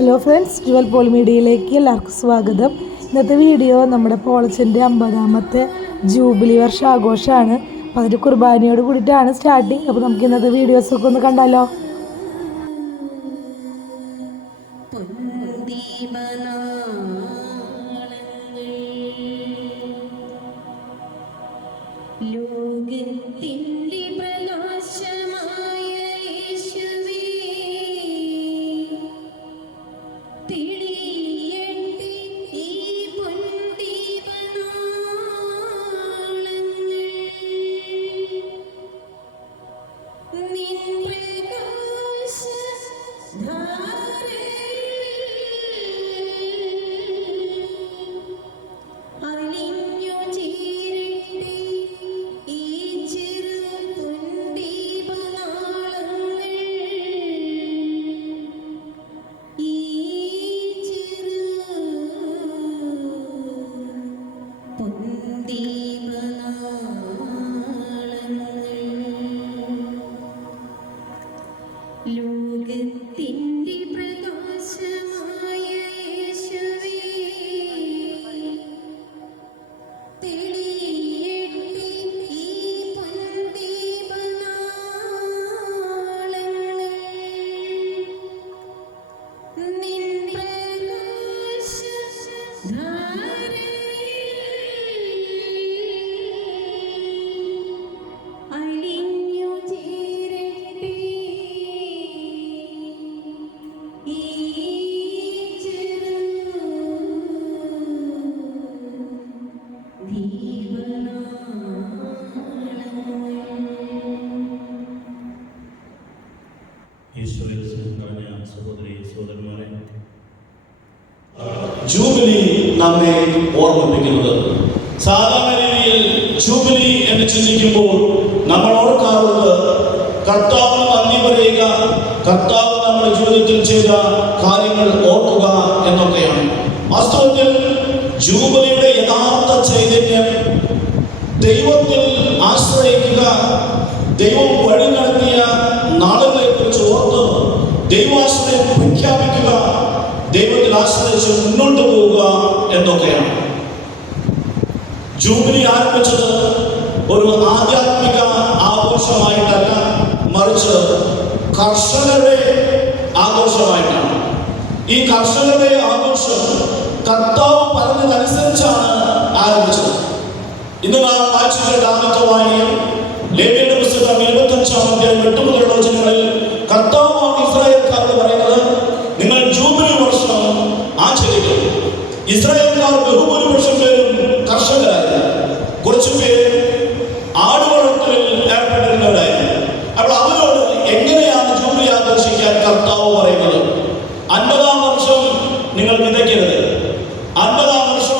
Hello friends, Jual പോളിമീഡിയയിലേക്ക് എല്ലാവർക്കും സ്വാഗതം. ഇന്നത്തെ വീഡിയോ നമ്മുടെ പോളച്ചൻ്റെ 50ാമത്തെ ജൂബിലി വർഷ ആഘോഷമാണ്. അപ്പോൾ അതിൻ്റെ കുർബാനയോട് കൂടിയിട്ടാണ് സ്റ്റാർട്ടിങ്. അപ്പോൾ നമുക്ക് ഇന്നത്തെ വീഡിയോസൊക്കെ ഒന്ന് കണ്ടാലോ. ജൂബിലി നമ്മെ ഓർമ്മിപ്പിക്കുന്നത്, സാധാരണ രീതിയിൽ ജൂബിലി എന്ന് ചിന്തിക്കുമ്പോൾ നമ്മൾ ഓർക്കാറുള്ളത് കർത്താവിന് നന്ദി പറയുക, കർത്താവ് നമ്മുടെ ജീവിതത്തിൽ ചെയ്ത കാര്യങ്ങൾ ഓർക്കുക എന്നൊക്കെയാണ്. വാസ്തവത്തിൽ ജൂബിലിയുടെ യഥാർത്ഥ ചൈതന്യം ദൈവത്തിൽ ആശ്രയിക്കുക, ദൈവം വഴി നടത്തിയ നാളുകളെ കുറിച്ച് ഓർത്ത് ദൈവാശ്രയം പ്രഖ്യാപിക്കുക, ദൈവത്തിൽ ആശ്രയിച്ച് മുന്നോട്ട് പോവുക എന്നൊക്കെയാണ്. ജൂബിലി ആരംഭിച്ചത് ഒരു ആധ്യാത്മിക ആഘോഷമായിട്ടല്ല, മറിച്ച് കർഷകരുടെ ആഘോഷമായിട്ടാണ്. ഈ കർഷകരുടെ ആഘോഷം കർത്താവ് പറഞ്ഞതനുസരിച്ചാണ് ആരംഭിച്ചത്. ഇന്ന് നാം വായിച്ച ആദ്യത്തെ വായനയിൽ ലേവ്യരുടെ പുസ്തകം 25-ാം അധ്യായം 8 മുതലുള്ള വചനങ്ങളിൽ കർത്താവാണ് ഇസ്രായേൽക്കാരോട് പറയുന്നത്, നിങ്ങൾ ജൂബിലി വർഷം ആചരിക്കും. ഇസ്രായേൽക്കാർ ബഹുഭൂരിപക്ഷം പേരും കർഷകരായിരുന്നു. കുറച്ചു പേര് ആടുവളർത്തലിൽ ഏർപ്പെട്ടിരുന്നവരായിരുന്നു. അപ്പോൾ അവരോട് എങ്ങനെയാണ് ജൂബിലി ആഘോഷിക്കാൻ കർത്താവ് പറയുന്നത്? 50ാം വർഷം നിങ്ങൾ വിതയ്ക്കരുത്, 50ാം വർഷം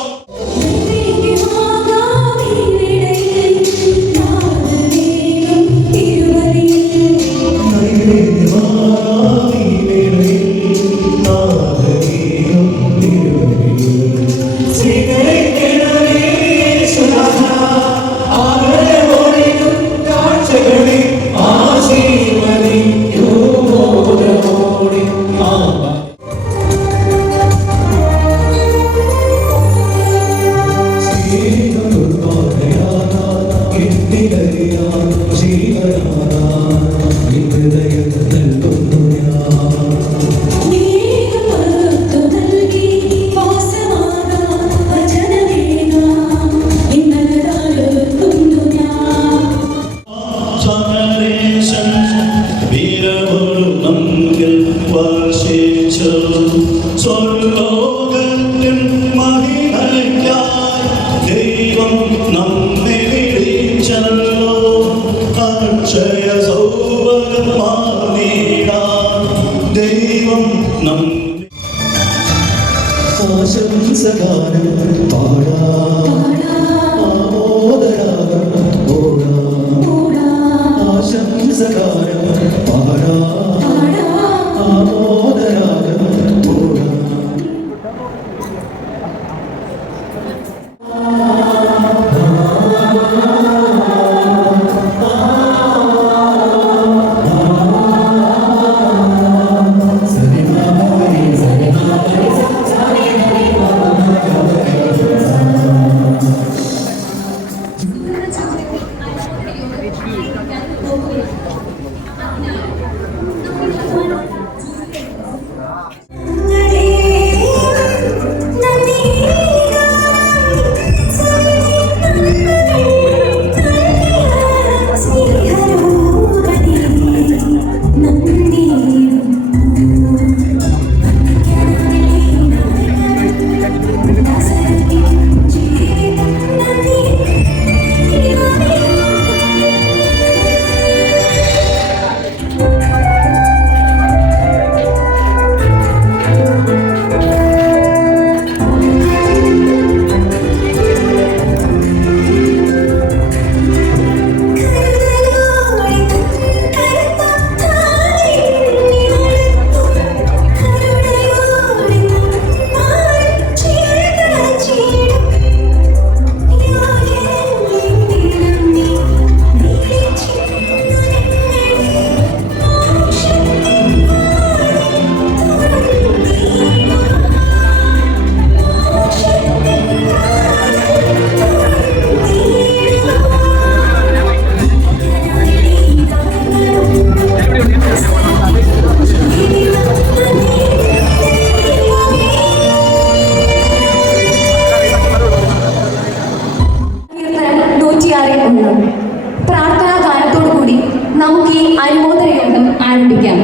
പ്രാർത്ഥനാ ഗാനത്തോടുകൂടി നമുക്ക് ഈ അനുമോദന യോഗം ആരംഭിക്കാം.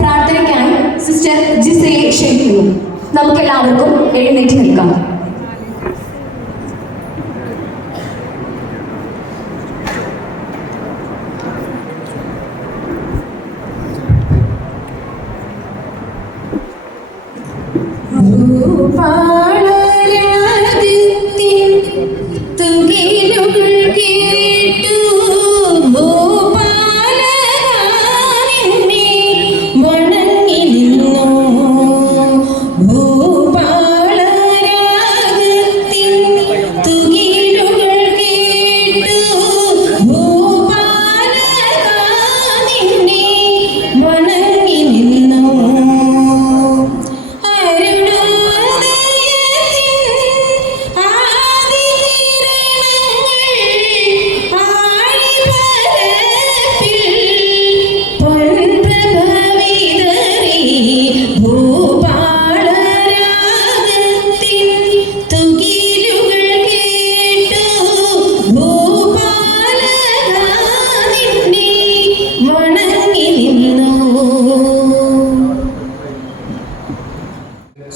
പ്രാർത്ഥനയ്ക്കായി സിസ്റ്റർ ജിസയെ ക്ഷണിക്കുന്നു. നമുക്കെല്ലാവർക്കും എഴുന്നേറ്റ് നിൽക്കാം.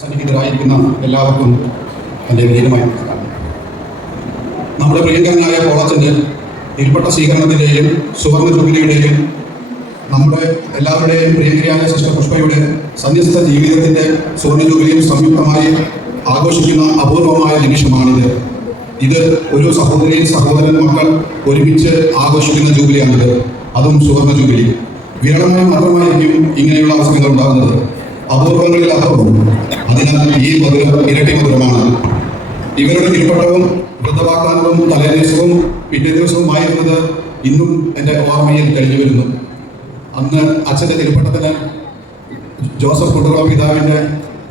സന്നിഹിതരായിരിക്കുന്ന എല്ലാവർക്കും എൻ്റെ വിനീതമായ നമ്മുടെ പ്രിയങ്കരനായ പോളച്ചൻ്റെ ഇൽപ്പെട്ട സ്വീകരണത്തിൻ്റെയും സുവർണ്ണ ജൂബിലിയുടെയും നമ്മുടെ എല്ലാവരുടെയും പ്രിയങ്കരിയായ സിസ്റ്റർ പുഷ്പയുടെ സന്യസ്ത ജീവിതത്തിൻ്റെ സുവർണ്ണ ജൂബിലിയും സംയുക്തമായി ആഘോഷിക്കുന്ന അപൂർവമായ നിമിഷമാണിത്. ഇത് ഒരു സഹോദരൻ മക്കൾ ഒരുമിച്ച് ആഘോഷിക്കുന്ന ജൂബിലിയാണിത്, അതും സുവർണ്ണ ജൂബിലി. വിരളമായി മാത്രമായിരിക്കും ഇങ്ങനെയുള്ള അവസരങ്ങൾ ഉണ്ടാകുന്നത്, അപൂർവങ്ങളിൽ അപൂർവം. അതിനാൽ ഈ മധുരം ഇരട്ടി മധുരമാണ്. ഇവരുടെ തിരുപ്പട്ടവും വൃദ്ധവാഗ്ദാനവും തലേദിവസവും പിറ്റേ ദിവസവുമായിരുന്നത് ഇന്നും എൻ്റെ ഓർമ്മയിൽ തെളിഞ്ഞു വരുന്നു. അന്ന് അച്ഛൻ്റെ തിരുപ്പട്ടത്തിന് ജോസഫ് കുണ്ടുകുളം പിതാവിൻ്റെ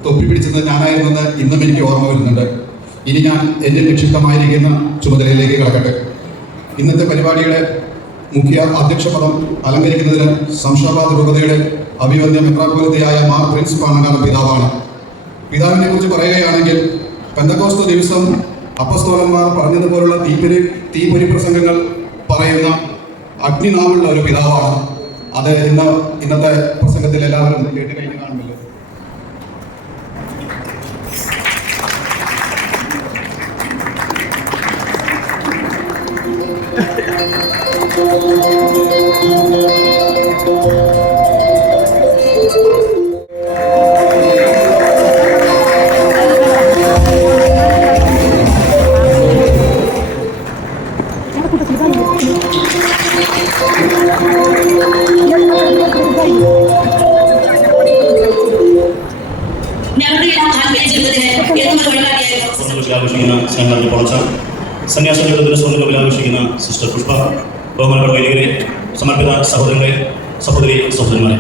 തൊപ്പി പിടിച്ചത് ഞാനായിരുന്നെന്ന് ഇന്നും എനിക്ക് ഓർമ്മ വരുന്നുണ്ട്. ഇനി ഞാൻ എൻ്റെ നിക്ഷിപ്തമായിരിക്കുന്ന ചുമതലയിലേക്ക് കടക്കട്ടെ. ഇന്നത്തെ പരിപാടിയുടെ മുഖ്യ അധ്യക്ഷ പദം അലങ്കരിക്കുന്നതിന് ശംഷാബാദ് രൂപതയുടെ അഭിവന്യ മെത്രാപ്പൊലീത്തയായ മാർ പ്രിൻസ് പാണക്കാട് പിതാവാണ്. പിതാവിനെ കുറിച്ച് പറയുകയാണെങ്കിൽ പെന്തക്കോസ്ത് ദിവസം അപ്പസ്തോലന്മാർ പറഞ്ഞതുപോലുള്ള തീപ്പൊരി പ്രസംഗങ്ങൾ പറയുന്ന അഗ്നിനാവുള്ള ഒരു പിതാവാണ്. അത് ഇന്നത്തെ പ്രസംഗത്തിൽ എല്ലാവരും കേട്ട് കഴിഞ്ഞ് കാണുമല്ലോ. സന്യാസ ജീവിതത്തിന് സ്വർണ്ണ ആഘോഷിക്കുന്ന സിസ്റ്റർ പുഷ്പ, ബഹുമാനപ്പെട്ട വൈദികരെ, സമർപ്പിത സഹോദരങ്ങളെ, സഹോദരന്മാരെ,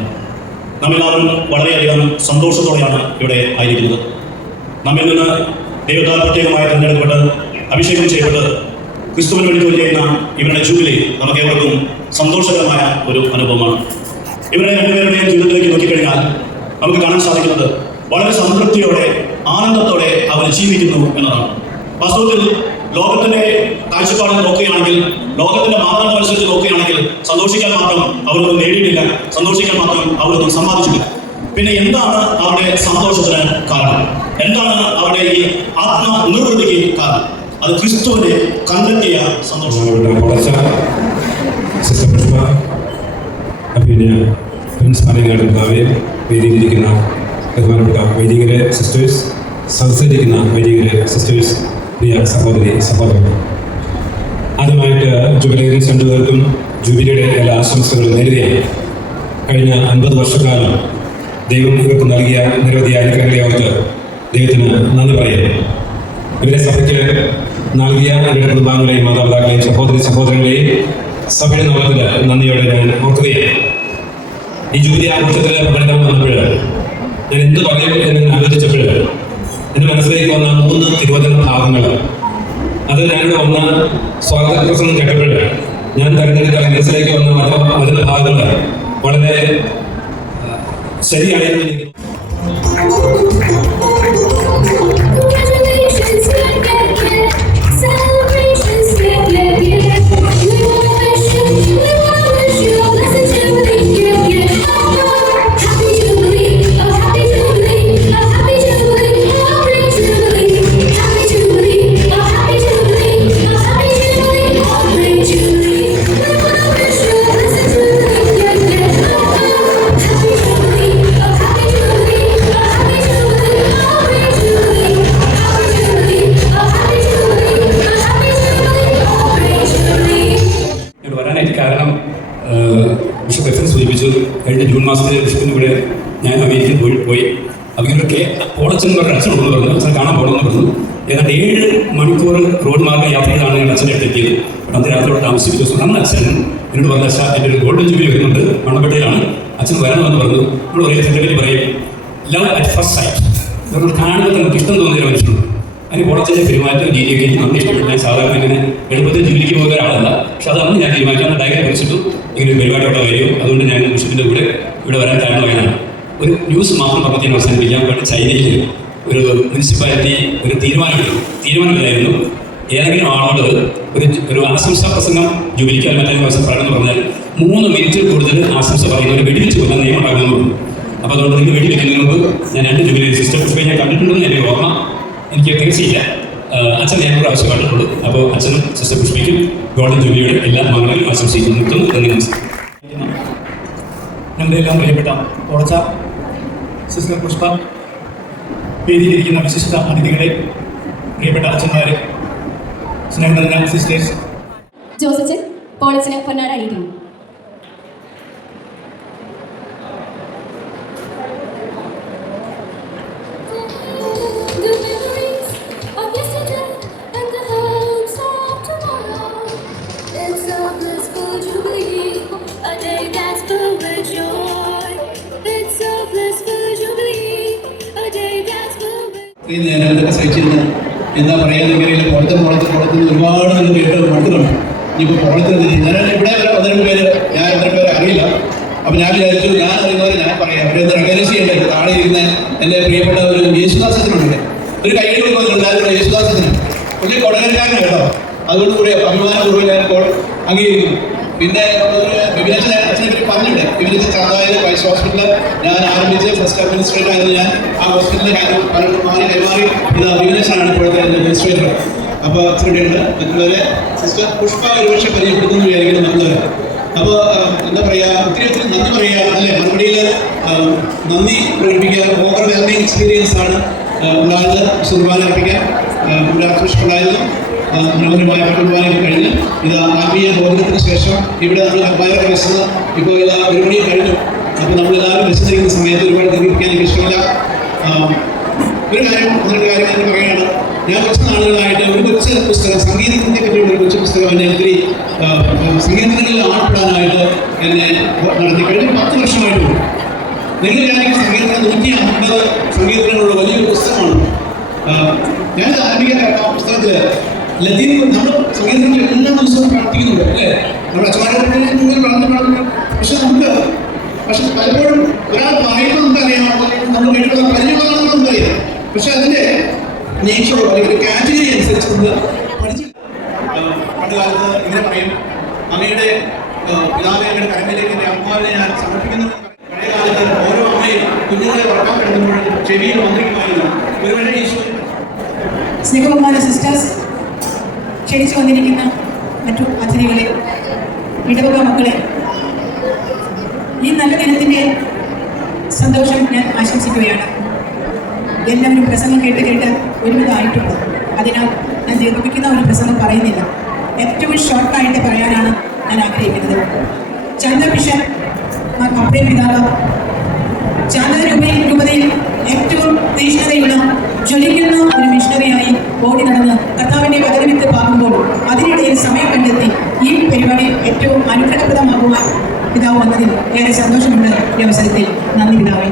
നമ്മെല്ലാവരും വളരെയധികം സന്തോഷത്തോടെയാണ് ഇവിടെ ആയിരിക്കുന്നത്. നമ്മിൽ നിന്ന് ദൈവത്താൽ പ്രത്യേകമായി തിരഞ്ഞെടുക്കപ്പെട്ട് അഭിഷേകം ചെയ്യപ്പെട്ട് ക്രിസ്തുവിന് വേണ്ടി ജോലി ചെയ്യുന്ന ഇവരുടെ ജൂബിലി നമുക്കേവർക്കും സന്തോഷകരമായ ഒരു അനുഭവമാണ്. ഇവരെ രണ്ടുപേരുടെയും ജീവിതത്തിലേക്ക് നോക്കിക്കഴിഞ്ഞാൽ നമുക്ക് കാണാൻ സാധിക്കുന്നത് വളരെ സംതൃപ്തിയോടെ ആനന്ദത്തോടെ അവർ ജീവിക്കുന്നു എന്നതാണ്. വാസ്തവത്തിൽ ലോകത്തിന്റെ കാഴ്ചപ്പാടിൽ നോക്കുകയാണെങ്കിൽ, ലോകത്തിന്റെ മാനദണ്ഡം അനുസരിച്ച് നോക്കുകയാണെങ്കിൽ സന്തോഷിക്കാൻ മാത്രം അവരൊന്നും നേടിയിട്ടില്ല, സന്തോഷിക്കാൻ മാത്രം അവരൊന്നും സമ്പാദിച്ചിട്ടില്ല. പിന്നെ എന്താണ് അവരുടെ സന്തോഷത്തിന് കാരണം? എന്താണ് അവരുടെ ഈ ആത്മനിർവൃത്തിക്ക് കാരണം? അത് ക്രിസ്തുവിനെ കണ്ടെത്തിയ സന്തോഷം. സിസ്റ്റർ പുഷ്പ, പിന്നെ പ്രിൻസ് മലയാളി വേദിയിലിരിക്കുന്ന ബഹുമാനപ്പെട്ട വൈദികരെ സിസ്റ്റേഴ്സ്, സദസ്സിലിരിക്കുന്ന വൈദികരെ സിസ്റ്റേഴ്സ്, പ്രിയ സഹോദരി സഹോദരൻ, ആദ്യമായിട്ട് ജൂബിലി രണ്ടുപേർക്കും ജൂബിലിയുടെ എല്ലാ ആശംസകളും നേരുകയാണ്. കഴിഞ്ഞ 50 വർഷക്കാലം ദൈവം ഇവർക്ക് നൽകിയ നിരവധി അനുഗ്രഹങ്ങളെ ഓർത്ത് ദൈവത്തിന് നന്ദി പറയുന്നു. ഇവരെ സഭയ്ക്ക് നൽകിയ ഇവരുടെ കുടുംബാംഗങ്ങളെയും മാതാപിതാക്കളെയും സഹോദരങ്ങളെയും സഭയുടെ നാമത്തിൽ നന്ദിയോടെ ഞാൻ ഓർക്കുകയാണ്. ഈ ജൂബിലി ആഘോഷത്തിൽ പങ്കെടുക്കാൻ വന്നപ്പോൾ ഞാൻ എന്ത് പറയും എന്ന് ആലോചിച്ചപ്പോൾ എൻ്റെ മനസ്സിലേക്ക് വന്ന 3 തിരുവചന ഭാഗങ്ങൾ, അത് ഞാനിവിടെ വന്ന സ്വാഗത പ്രസംഗം കേട്ടപ്പോൾ ഞാൻ തെരഞ്ഞെടുത്ത മനസ്സിലേക്ക് വന്ന വചന ഭാഗങ്ങൾ വളരെ ശരിയായിരുന്നു എനിക്ക്. ബിഷപ്പ് എഫ് സൂചിപ്പിച്ചു. കഴിഞ്ഞ ജൂൺ മാസത്തിൽ ബിഷപ്പിന് ഇവിടെ ഞാൻ അമേരിക്കയിൽ പോയി. അപ്പോൾ ഇവരൊക്കെ പോളച്ചൻ പറഞ്ഞ അച്ഛൻ ഉണ്ടെന്ന് പറഞ്ഞു, അച്ഛനെ കാണാൻ പോകണമെന്ന് പറഞ്ഞു. ഏതാണ്ട് 7 മണിക്കൂർ റോഡ് മാർഗം യാത്ര ചെയ്താണ് ഞങ്ങൾ അച്ഛനെ അടുത്തെത്തിയത്. അന്ന് രാത്രിയോട് താമസിപ്പിച്ചു. അന്ന് അച്ഛൻ എന്നോട് പറഞ്ഞ അച്ഛാ, എൻ്റെ ഒരു ഗോൾഡൻ ജൂബിലി വരുന്നുണ്ട്, മണ്ണപ്പെട്ടയിലാണ്, അച്ഛൻ വരണമെന്ന് പറഞ്ഞു. നമ്മൾ ഒരേ സെക്രട്ടറി പറയും, ലവ് അറ്റ് ഫസ്റ്റ് സൈറ്റ്. നമ്മൾ കാണുമ്പോൾ നമുക്ക് ഇഷ്ടം തോന്നിയ മനുഷ്യനുണ്ട്. അതിന് പോളച്ചൻ്റെ പെരുമാറ്റം രീതിയൊക്കെ എനിക്ക് നമ്മൾ ഇഷ്ടപ്പെട്ടു. ഞാൻ സാധാരണ ഇങ്ങനെ എളുപ്പത്തിൽ ജോലിക്ക് പോകുന്ന ഒരാളല്ല. പക്ഷെ അതാണ് ഞാൻ തീരുമാനിക്കാൻ ഡയഗ്രം വരച്ചിട്ടു ഇങ്ങനെ ഒരു പരിപാടിയോടെ വരും. അതുകൊണ്ട് ഞാൻ ബിഷപ്പിൻ്റെ കൂടെ ഇവിടെ വരാൻ കാരണമായതാണ്. ഒരു ന്യൂസ് മാത്രം പറഞ്ഞ് ഞാൻ അവസാനിപ്പിക്കാൻ വേണ്ടി ചൈനയിൽ ഒരു മുനിസിപ്പാലിറ്റി ഒരു തീരുമാനമില്ലായിരുന്നു. ഏതെങ്കിലും ആളോട് ഒരു ആശംസാ പ്രസംഗം ജൂബിലിക്കാൻ മറ്റേ ദിവസം പറയണമെന്ന് പറഞ്ഞാൽ 3 മിനിറ്റിൽ കൂടുതൽ ആശംസ പറയുന്നവർ വെടിവെച്ച് കൊല്ലാൻ നിയമം ഉണ്ടാകുന്നുള്ളൂ. അപ്പോൾ അതുകൊണ്ട് നിങ്ങൾ വെടിവെക്കുന്നതിന് മുമ്പ് ഞാൻ 2 ജൂബിലി സിസ്റ്റർ പുഷ്പയെ ഞാൻ കണ്ടിട്ടുണ്ടെന്ന് എൻ്റെ ഓർമ്മ എനിക്ക് തീർച്ചയില്ല. അച്ഛൻ ഞാൻ ഒരു ആവശ്യം കണ്ടിട്ടുള്ളൂ. അപ്പോൾ അച്ഛനും സിസ്റ്റർ പുഷ്പയ്ക്കും ഗോൾഡൻ ജൂബിലിയുടെ എല്ലാ മംഗളങ്ങളും ആശംസിക്കുന്നു. നമ്മുടെ എല്ലാം പ്രിയപ്പെട്ട പോളച്ച, സിസ്റ്റർ പുഷ്പ, വേദിയിലിരിക്കുന്ന വിശിഷ്ട അതിഥികളെ, പ്രിയപ്പെട്ട അച്ഛന്മാരെ, സ്നേഹം സിസ്റ്റേഴ്സ്. ജോസച്ചൻ പോളച്ചന് പൊന്നാട അണിയിക്കുന്നു. ഇത്രയും നേരം ഇതൊക്കെ സഹിച്ചിരുന്നു എന്താ പറയാനെങ്കിൽ പോളത്തിൽ ഒരുപാട് നിങ്ങൾ കേട്ട് മടുക്കുന്നുണ്ട്. ഇനിയിപ്പോൾ പോളത്തിൽ ഞാൻ ഇവിടെ 1-2 പേര്, ഞാൻ 1-2 പേരെ അറിയില്ല. അപ്പോൾ ഞാൻ വിചാരിച്ചു ഞാൻ അറിയുന്നവരെ ഞാൻ പറയാം. അവരൊന്ന് റെക്കഗ്നൈസ് ചെയ്യേണ്ടത്. താഴെ ഇരുന്ന എൻ്റെ പ്രിയപ്പെട്ട ഒരു യേശുദാസത്തിനുണ്ട്, ഒരു കൈയ്യടി കൊടുക്കുന്നുണ്ട് എല്ലാവരും. യേശുദാസത്തിന് പുള്ളി കൊടകരക്കാരനാണ് കേട്ടോ. അതുകൊണ്ട് കൂടി അഭിമാനപൂർവ്വം ഞാൻ ഇപ്പോൾ അംഗീകരിക്കുന്നു. പിന്നെ വിപിനച്ഛനെ പറ്റി പറഞ്ഞിട്ടുണ്ട്. വിപിനച്ഛൻ ചാതായിൽ വൈസ് ഹോസ്പിറ്റൽ ഞാൻ ആരംഭിച്ച് ഫസ്റ്റ് അഡ്മിനിസ്ട്രേറ്റർ ആയിരുന്നു. ഞാൻ ആ ഹോസ്പിറ്റലിലെ കൈമാറി ഇത് വിപിനച്ഛനാണ് ഇപ്പോഴത്തെ അഡ്മിനിസ്ട്രേറ്റർ. അപ്പോൾ അച്ഛനുണ്ട്. മറ്റുള്ളവരെ സിസ്റ്റർ പുഷ്പ ഒരുപക്ഷെ പരിചയപ്പെടുത്തുന്നു വിചാരിക്കുന്നു മറ്റുള്ളവരെ. അപ്പോൾ എന്താ പറയുക, ഒത്തിരി നന്ദി പറയുക അല്ലേ, മറുപടിയിൽ നന്ദി പ്രകടിപ്പിക്കുക. ഓവർവെൽമിംഗ് എക്സ്പീരിയൻസ് ആണ് ഉണ്ടായത്. കുർബാന അർപ്പിക്കാൻ ഒരു ആഘോഷമുണ്ടായിരുന്നു. മനോഹരമായ കുർബാനയൊക്കെ കഴിഞ്ഞ് ഇത് ആത്മീയ ബോധനത്തിന് ശേഷം ഇവിടെ നമ്മൾ വയറൊക്കെ വെച്ചത് ഇപ്പോൾ ഇത് 1 മണി കഴിഞ്ഞു. അപ്പോൾ നമ്മളെല്ലാവരും വെച്ചിരിക്കുന്ന സമയത്ത് ഒരുപാട് ദീർഘിപ്പിക്കാൻ എനിക്ക് ഇഷ്ടമില്ല. ഒരു കാര്യം ഞാൻ പറയുകയാണ്. ഞാൻ കുറച്ച് നാളുകളായിട്ട് ഒരു കൊച്ചു പുസ്തകം, സംഗീതത്തിനെ പറ്റിയുള്ള ഒരു കൊച്ചു പുസ്തകം എന്നെ ഒത്തിരി സംഗീതത്തിൽ ആൾപ്പെടാനായിട്ട് എന്നെ നടത്തി. കഴിഞ്ഞ 10 വർഷമായിട്ടുണ്ട്. നിങ്ങൾ വിചാരിക്കുന്ന സംഗീതത്തിന് 150 സംഗീതത്തിനുള്ള വലിയൊരു പുസ്തകമാണ്. ഞാനിത് ആരംഭിക്കാൻ ആ പുസ്തകത്തിൽ ലതീൻ നമ്മൾ സംഗീതത്തിൽ എല്ലാ ദിവസവും പ്രാർത്ഥിക്കുന്നുണ്ട് അല്ലേ, നമ്മുടെ അച്ഛന്മാരെ പറഞ്ഞു. പക്ഷെ പക്ഷെ പലപ്പോഴും ഒരാൾ പറയുമ്പോൾ നമുക്കറിയാം, നമ്മൾ കേട്ടിട്ടുള്ള പരിചയമുള്ളതാണെന്ന് നമുക്കറിയാം. പക്ഷെ അതിന്റെ നേച്ചറോ അല്ലെങ്കിൽ കാറ്റഗറി അനുസരിച്ച് നമ്മൾ പഠിച്ചു. പണ്ട് കാലത്ത് ഇങ്ങനെ പറയും, അങ്ങയുടെ പിതാവെ അങ്ങയുടെ കരങ്ങളിലേക്ക് എൻ്റെ അമ്മാവിനെ ഞാൻ സമർപ്പിക്കുന്നു. പഴയ കാലത്ത് ഓരോ അമ്മയും കുഞ്ഞുങ്ങളെ ഉറക്കാൻ കിടന്നുമ്പോഴും ചെവിയിൽ വന്നിരിക്കുമായിരുന്നു. ഒരുവേള ഈശോ സ്നേഹബഹുമാന സിസ്റ്റേഴ്സ്, ക്ഷണിച്ചു വന്നിരിക്കുന്ന മറ്റു അതിഥികളെ, ഇടവക മക്കളെ, ഈ നല്ല ദിനത്തിൻ്റെ സന്തോഷം ഞാൻ ആശംസിക്കുകയാണ്. എല്ലാവരും പ്രസംഗം കേട്ട് ഒരുവിധമായിട്ടുണ്ട്. അതിനാൽ ഞാൻ ദീർഘിപ്പിക്കുന്ന ഒരു പ്രസംഗം പറയുന്നില്ല. ഏറ്റവും ഷോർട്ടായിട്ട് പറയാനാണ് ഞാൻ ആഗ്രഹിക്കുന്നത്. ചന്ദ്ര ബിഷപ്പ് അപ്രേ പിതാവ് ചാന്ദ രൂപതയിൽ ഏറ്റവും തീഷ്ണതയുള്ള ജ്വലിക്കുന്ന ഒരു മിഷണറിയായി ഓടി നടന്ന് കർത്താവിൻ്റെ വചനവിത്ത് പാകുമ്പോൾ അതിനിടയിൽ സമയം കണ്ടെത്തി ഈ പരിപാടി ഏറ്റവും അനുഗ്രഹപ്രദമാകുവാൻ പിതാവ് വന്നതിൽ ഏറെ സന്തോഷമുണ്ട്. ഈ അവസരത്തിൽ നന്ദി പിതാവേ.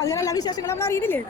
അതിനുള്ള വിശേഷങ്ങൾ നമ്മൾ അറിയില്ലേ?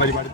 പരിപാടി